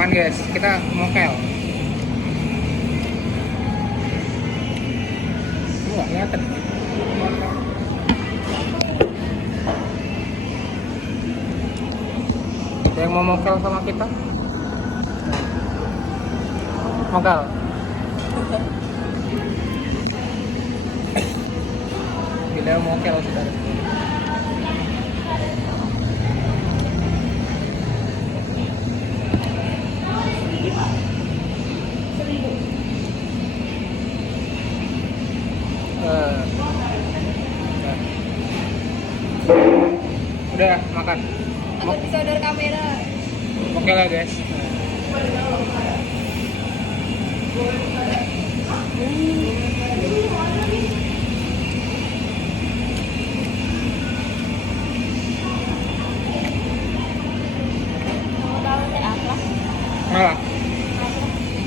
Makan guys, kita mokel. Nggak kelihatan. Ada yang mau mokel sama kita? Mokel. Bila mokel saudara. Udah makan. Takut disodor kamera. Oke lah guys. Mau tahu teh apa? Malah.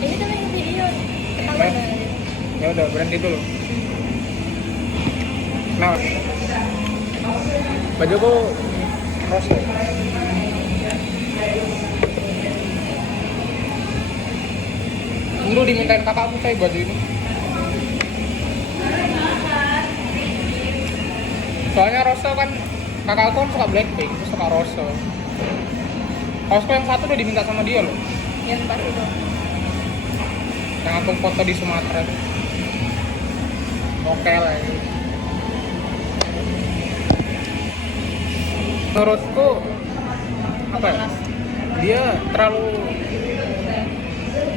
Ini kan yang video ketahuan Eh. nggak? Ya udah berhenti dulu. Nah, bajuku rose. Dulu dimintain kakakku coy baju ini. Soalnya rose kan kakakku kan suka Blackpink, terus suka rose. Kaosku yang satu udah diminta sama dia loh. Yang pas itu. Yang aku foto di Sumatera. Oke lah ini. Menurutku apa ya? Dia terlalu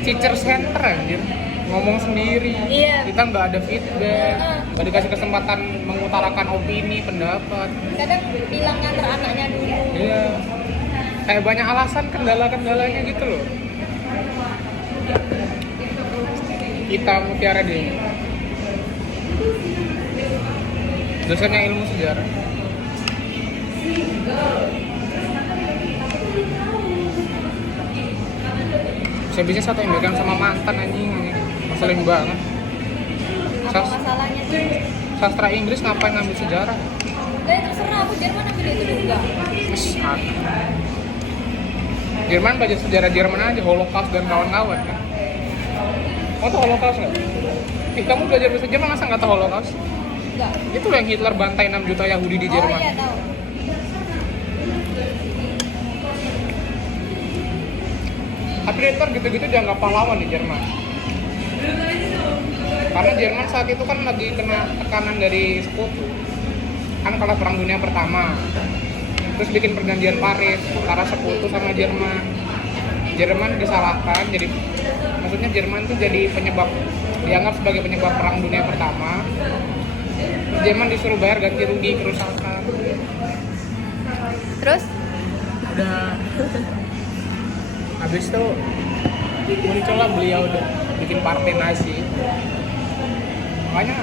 teacher center anjir, ngomong sendiri. Iya. Kita nggak ada feedback, nggak dikasih kesempatan mengutarakan opini, pendapat. Kadang bilang nganter anaknya dulu. Iya. Kayak banyak alasan kendala-kendalanya gitu loh. Kita Mutiara Dewi, dosennya ilmu sejarah. Bisa-bisa satu yang sama mantan anjing. Ngeselin banget. Apa masalahnya tuh? Sastra Inggris ngapain ngambil sejarah? Terserah aku Jerman ambil itu juga. Jerman belajar sejarah Jerman aja, Holocaust dan kawan-kawan kan. Kamu tahu Holocaust nggak? Kamu belajar bahasa Jerman masa nggak tahu Holocaust? Enggak. Itu yang Hitler bantai 6 juta Yahudi di Jerman. Oh iya tahu. Tapi Hitler gitu-gitu dianggap pahlawan di Jerman. Karena Jerman saat itu kan lagi kena tekanan dari sekutu. Kan kalah Perang Dunia Pertama. Terus bikin perjanjian Paris antara sekutu sama Jerman. Jerman disalahkan, jadi maksudnya Jerman tuh jadi penyebab, dianggap sebagai penyebab Perang Dunia Pertama. Terus Jerman disuruh bayar ganti rugi kerusakan. Terus? Udah. Habis itu muncullah beliau udah bikin partai Nazi. Makanya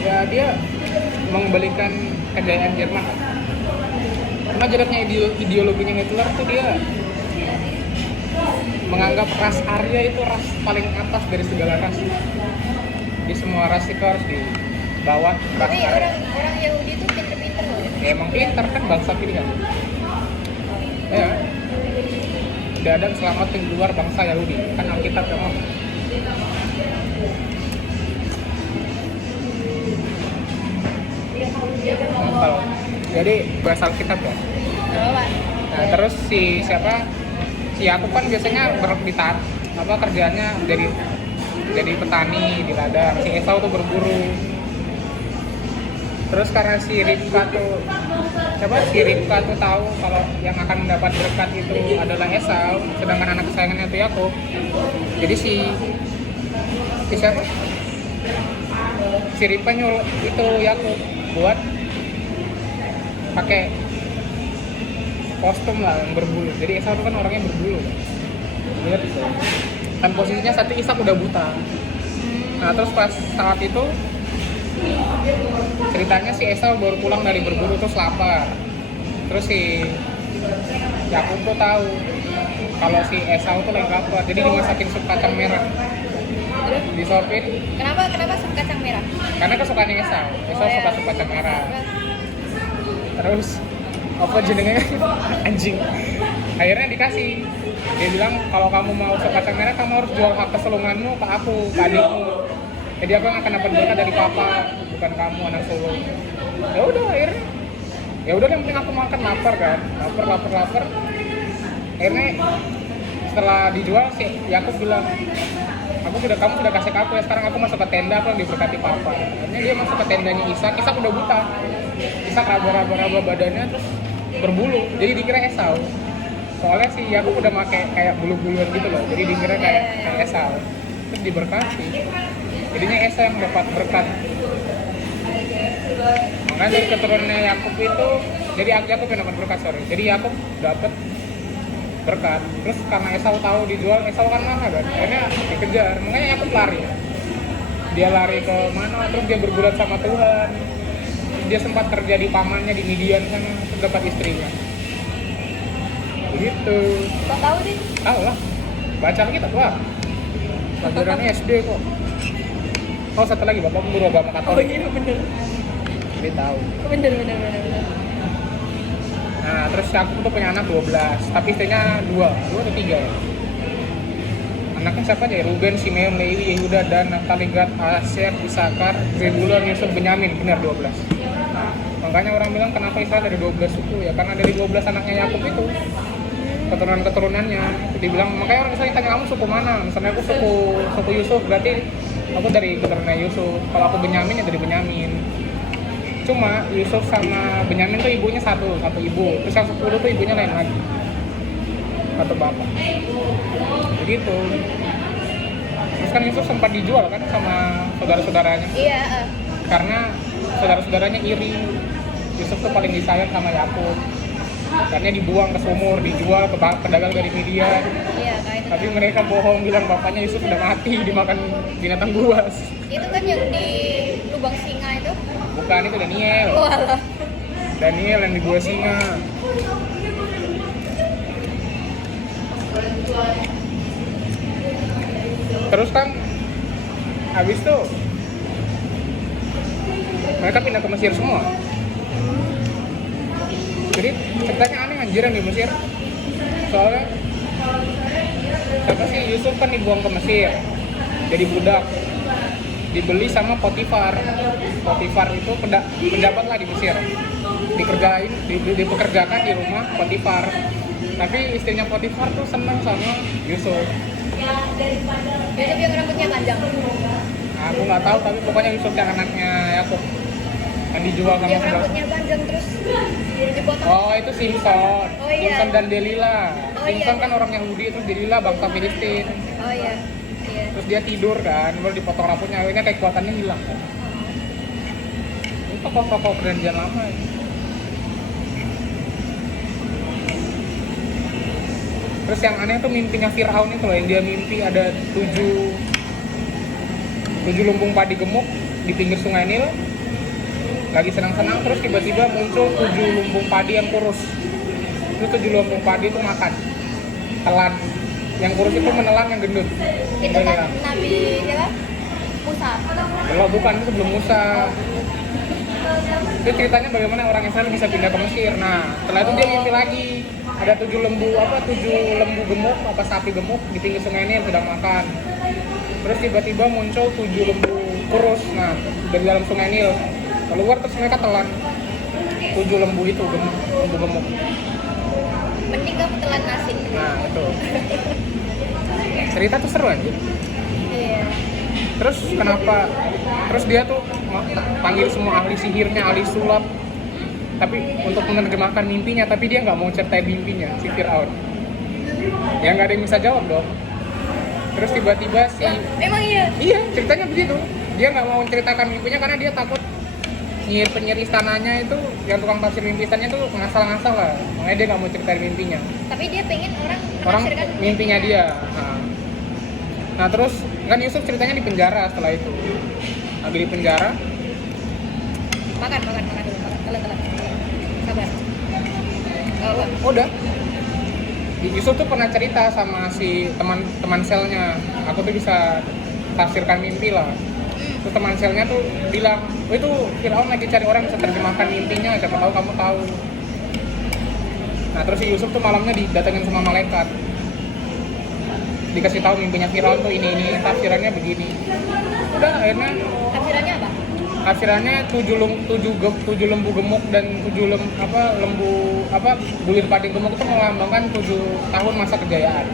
ya dia mengembalikan kejayaan Jerman. Karena jeleknya ideologinya Hitler tuh dia menganggap ras Arya itu ras paling atas dari segala ras. Di semua ras itu harus di bawah ras Tapi Arya. orang Yahudi tuh pinter-pinter loh. Ya emang pinter kan bangsa pilihan. Ya. Tidak ada selamat yang luar bangsa Yahudi. Kan Alkitab memang. Nempel. Jadi bahasa Alkitab ya. Apa? Nah, terus si Yakub kan biasanya kerjaannya jadi petani di ladang. Si Esau tuh berburu. Terus karena si Ribka tuh tahu kalau yang akan mendapat berkat itu adalah Esau, sedangkan anak kesayangannya itu Yakub. Jadi si siapa? Si Ribka nyuruh itu Yakub buat pakai kostum lah yang berbulu. Jadi Esau itu kan orangnya berbulu. Lihat itu. Dan posisinya saat itu Ishak udah buta. Nah terus pas saat itu ceritanya si Esau baru pulang dari berburu terus lapar. Terus si Yakub tuh tahu kalau si Esau tuh lagi lapar, jadi dimasakin sup kacang merah. Disuapin. Kenapa sup kacang merah? Karena kesukaannya Esau. Esau Oh, iya. suka sup kacang merah. Terus apa jenenge anjing. Akhirnya dikasih Dia bilang kalau kamu mau sekacang merah kamu harus jual hak kesulunganmu ke aku, ke adikmu. Jadi aku yang akan dapat berkah dari papa, bukan kamu anak sulung. Ya udah akhirnya, ya udah yang penting aku makan, lapar kan, lapar. Akhirnya setelah dijual sih, ya aku bilang, kamu sudah kasih ke aku ya, sekarang aku masuk ke tenda, aku yang diberkati papa. Akhirnya dia masuk ke tendanya Ishak udah buta. Ishak raba-raba badannya terus berbulu, jadi dikira Esau. Soalnya sih Yakub udah pakai kayak bulu-buluan gitu loh, jadi dikira kayak Esau. Terus diberkati, jadinya Esau yang dapat berkat. Makanya dari keturunannya Yakub itu, jadi Yakub yang dapat berkat, jadi Yakub dapat berkat. Terus karena Esau tahu dijual, Esau kan marah kan, akhirnya dikejar. Makanya Yakub lari. Dia lari ke mana? Terus dia bergulat sama Tuhan. Dia sempat kerja di pamannya di Midian sana, terus dapat istrinya. Begitu. Kok tahu sih? Tahu lah. Baca kita wah. Pelajarannya SD kok. Oh satu lagi bapak guru agama Katolik. Oh iya bener. Jadi tahu. Bener. Nah terus aku tuh punya anak 12, tapi istrinya 2 atau 3 ya. Anaknya siapa aja ya? Ruben, Simeon, Lewi, Yehuda, Dan, Naftali, Gad, Aser, Isakar, Zebulon, Yusuf, Benyamin. Benar 12. Makanya orang bilang kenapa Israel dari 12 suku ya, karena dari 12 anaknya Yakub itu keturunan-keturunannya itu dibilang. Makanya orang Israel tanya kamu suku mana, misalnya aku suku Yusuf, berarti aku dari keturunan Yusuf. Kalau aku Benyamin ya dari Benyamin. Cuma Yusuf sama Benyamin tuh ibunya satu ibu, terus yang 10 tuh ibunya lain lagi, satu bapak. Begitu. Terus kan Yusuf sempat dijual kan sama saudara-saudaranya. Iya. Karena saudara-saudaranya iri. Yusuf tuh paling disayang sama Yakub. Karena dibuang ke sumur, dijual ke pedagang dari Midian. Iya kayak itu. Tapi mereka bohong bilang bapaknya Yusuf udah mati dimakan binatang buas. Itu kan yang di lubang singa itu. Bukan, itu Daniel. Walah. Daniel yang di gua singa. Terus kan habis tuh mereka pindah ke Mesir semua. Jadi ceritanya aneh anjiran di Mesir. Soalnya siapa sih Yusuf kan dibuang ke Mesir jadi budak, dibeli sama Potifar. Potifar itu pejabat lah di Mesir, dipekerjakan di rumah Potifar. Tapi istrinya Potifar tuh senang sama Yusuf. Yusuf yang rambutnya panjang. Aku nggak tahu, tapi pokoknya Yusuf yang anaknya Yakub yang dijual sama Yang saudara. rambutnya panjang terus dipotong. Oh itu Simpson. Oh, iya. Simpson dan Delila. Oh, Simpson iya. kan orang Yahudi, terus Delila bangsa Filistin. Oh iya. Terus dia tidur kan, baru dipotong rambutnya, akhirnya kekuatannya hilang kan. Ini tokoh-tokoh perjanjian lama ya. Terus yang aneh tuh mimpinya Fir'aun itu loh, yang dia mimpi ada 7 lumbung padi gemuk di pinggir sungai Nil. Lagi senang-senang terus tiba-tiba muncul 7 lumbung padi yang kurus. Terus 7 lumbung padi itu makan, telan. Yang kurus itu menelan yang gendut. Itu kan Nabi siapa? Musa. Kalau bukan, itu sebelum Musa. Itu ceritanya bagaimana orang Israel bisa pindah ke Mesir. Nah, setelah itu dia mimpi lagi. Ada 7 lembu gemuk, apa sapi gemuk di pinggir sungai Nil sedang makan. Terus tiba-tiba muncul 7 lembu kurus, nah dari dalam sungai Nil keluar, terus mereka telan 7 lembu itu, lembu gemuk. Mending kamu telan nasi. Nah itu cerita tuh seru aja. Iya. Terus kenapa? Terus dia tuh panggil semua ahli sihirnya, ahli sulap, tapi untuk menerjemahkan mimpinya, tapi dia nggak mau ceritain mimpinya, si Fir'aun. Ya nggak ada yang bisa jawab dong. Terus tiba-tiba si... Emang iya? Iya, ceritanya begitu. Dia nggak mau menceritakan mimpinya karena dia takut penyihir istananya itu, yang tukang tafsir mimpi istananya itu ngasal-ngasal lah. Makanya dia nggak mau ceritain mimpinya. Tapi dia pengen orang Orang menafsirkan mimpinya dia. Nah terus kan Yusuf ceritanya di penjara setelah itu. Lagi di penjara. Makan dulu, makan. Telan. Sabar. Oh. Udah. Yusuf tuh pernah cerita sama si teman selnya, aku tuh bisa tafsirkan mimpi lah. Terus teman selnya tuh bilang, oh itu Fir'aun lagi cari orang yang bisa terjemahkan mimpinya, siapa tahu kamu tahu. Nah terus si Yusuf tuh malamnya didatengin sama malaikat. dikasih tahu mimpinya Firaun tuh ini tafsirannya begini. Udah akhirnya Tafsirannya apa? tafsirannya tujuh lembu gemuk dan bulir pading gemuk itu melambangkan 7 tahun masa kejayaan.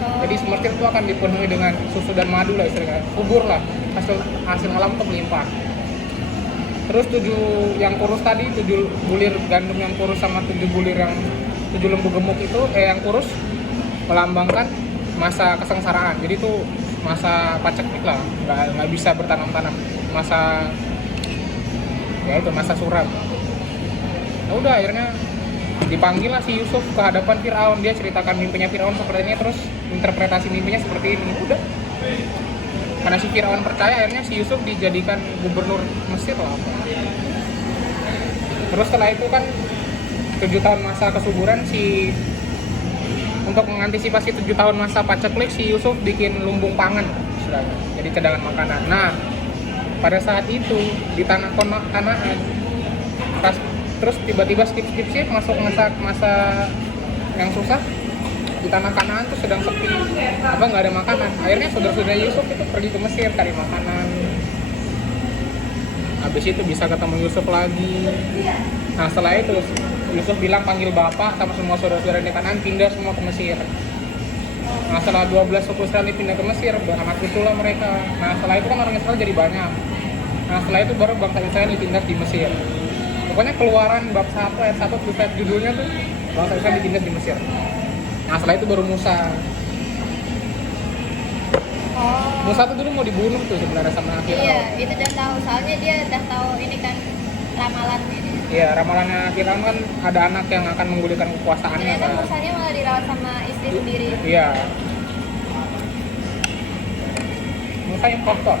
Jadi Mesir itu akan dipenuhi dengan susu dan madu lah istilahnya, subur lah, hasil alam itu melimpah. Terus 7 yang kurus tadi, 7 bulir gandum yang kurus sama 7 lembu gemuk itu yang kurus melambangkan masa kesengsaraan. Jadi itu masa paceklik lah, nggak bisa bertanam-tanam, masa suram. Ya udah akhirnya dipanggil lah si Yusuf ke hadapan Firaun, dia ceritakan mimpinya Firaun seperti ini, terus interpretasi mimpinya seperti ini. Udah, karena si Firaun percaya, akhirnya si Yusuf dijadikan gubernur Mesir lah. Terus setelah itu kan 7 tahun masa kesuburan, untuk mengantisipasi 7 tahun masa paceklik, si Yusuf bikin lumbung pangan istilahnya, jadi cadangan makanan. Nah, pada saat itu di tanah Kanaan, terus tiba-tiba skip masuk masa yang susah. Di tanah Kanaan tuh sedang sepi, nggak ada makanan. Akhirnya saudara-saudara Yusuf itu pergi ke Mesir cari makanan. Habis itu bisa ketemu Yusuf lagi. Nah setelah itu Yusuf bilang panggil bapak sama semua saudara-saudara di Kanaan pindah semua ke Mesir. Nah setelah 12 suku Israel pindah ke Mesir, beranak itulah mereka. Nah setelah itu kan orang Israel jadi banyak. Nah setelah itu baru bangsa Israel ditindas di Mesir. Pokoknya Keluaran bab 1 ayat 1 judulnya tuh bangsa Israel ditindas di Mesir. Nah setelah itu baru Musa. Musa tuh dulu mau dibunuh tuh sebenarnya sama Firaun. Iya, itu udah tahu. Soalnya dia udah tahu ini kan ramalan ini. Iya, ramalannya Firaun kan ada anak yang akan menggulingkan kekuasaannya. Ternyata kan. Musanya malah dirawat sama istri sendiri. Iya. Musa impostor.